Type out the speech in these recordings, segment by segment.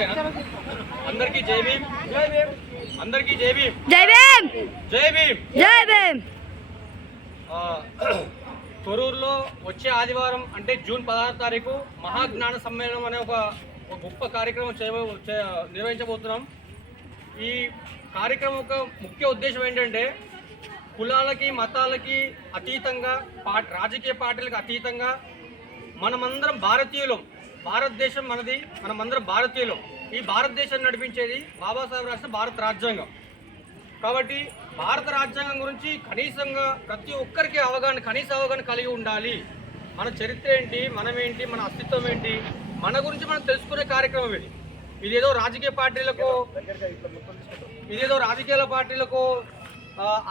అందరికీ జై భీమ్. జై భీమ్. అందరికీ జై భీమ్. జై భీమ్. జై భీమ్. జై భీమ్. ఆ, తొరూరులో వచ్చే ఆదివారం అంటే జూన్ పదహారు తారీఖు మహాజ్ఞాన సమ్మేళనం అనే ఒక ఒక గొప్ప కార్యక్రమం చేయబో నిర్వహించబోతున్నాం. ఈ కార్యక్రమం యొక్క ముఖ్య ఉద్దేశం ఏంటంటే కులాలకి మతాలకి అతీతంగా పా రాజకీయ పార్టీలకు అతీతంగా మనమందరం భారతీయులం. భారతదేశం మనది మనమందరం భారతీయులు. ఈ భారతదేశం నడిపించేది బాబాసాహెబ్ రాసిన భారత రాజ్యాంగం. కాబట్టి భారత రాజ్యాంగం గురించి కనీసంగా ప్రతి ఒక్కరికి అవగాహన కనీస అవగాహన కలిగి ఉండాలి. మన చరిత్ర ఏంటి మనమేంటి మన అస్తిత్వం ఏంటి మన గురించి మనం తెలుసుకునే కార్యక్రమం ఇది. ఇదేదో రాజకీయ పార్టీలకు ఇదేదో రాజకీయ పార్టీలకు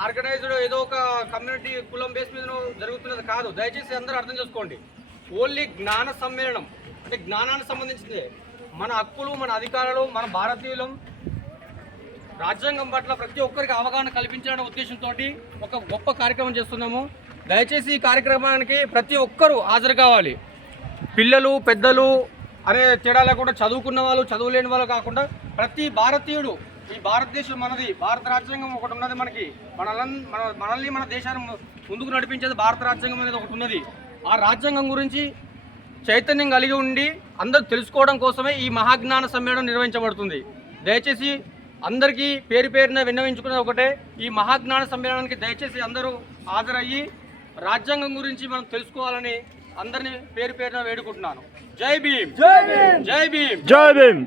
ఆర్గనైజ్డ్ ఏదో ఒక కమ్యూనిటీ కులం బేస్ మీద జరుగుతున్నది కాదు. దయచేసి అందరూ అర్థం చేసుకోండి. ఓన్లీ జ్ఞాన సమ్మేళనం. అంటే జ్ఞానానికి సంబంధించింది. మన హక్కులు మన అధికారాలు మన భారతీయులం రాజ్యాంగం పట్ల ప్రతి ఒక్కరికి అవగాహన కల్పించాలనే ఉద్దేశంతో ఒక గొప్ప కార్యక్రమం చేస్తున్నాము. దయచేసి ఈ కార్యక్రమానికి ప్రతి ఒక్కరూ హాజరు కావాలి. పిల్లలు పెద్దలు అనే తేడా లేకుండా చదువుకున్న వాళ్ళు చదువులేని వాళ్ళు కాకుండా ప్రతి భారతీయుడు ఈ భారతదేశం మనది భారత రాజ్యాంగం ఒకటి ఉన్నది మనకి. మనల్ని మన మనల్ని మన దేశాన్ని ముందుకు నడిపించేది భారత రాజ్యాంగం అనేది ఒకటి ఉన్నది. ఆ రాజ్యాంగం గురించి చైతన్యం కలిగి ఉండి అందరూ తెలుసుకోవడం కోసమే ఈ మహాజ్ఞాన సమ్మేళనం నిర్వహించబడుతుంది. దయచేసి అందరికీ పేరు పేరున విన్నవించుకున్నది ఒకటే ఈ మహాజ్ఞాన సమ్మేళనానికి దయచేసి అందరూ హాజరయ్యి రాజ్యాంగం గురించి మనం తెలుసుకోవాలని అందరినీ పేరు పేరున వేడుకుంటున్నాను. జై భీమ్! జై భీమ్! జై భీమ్! జై భీమ్!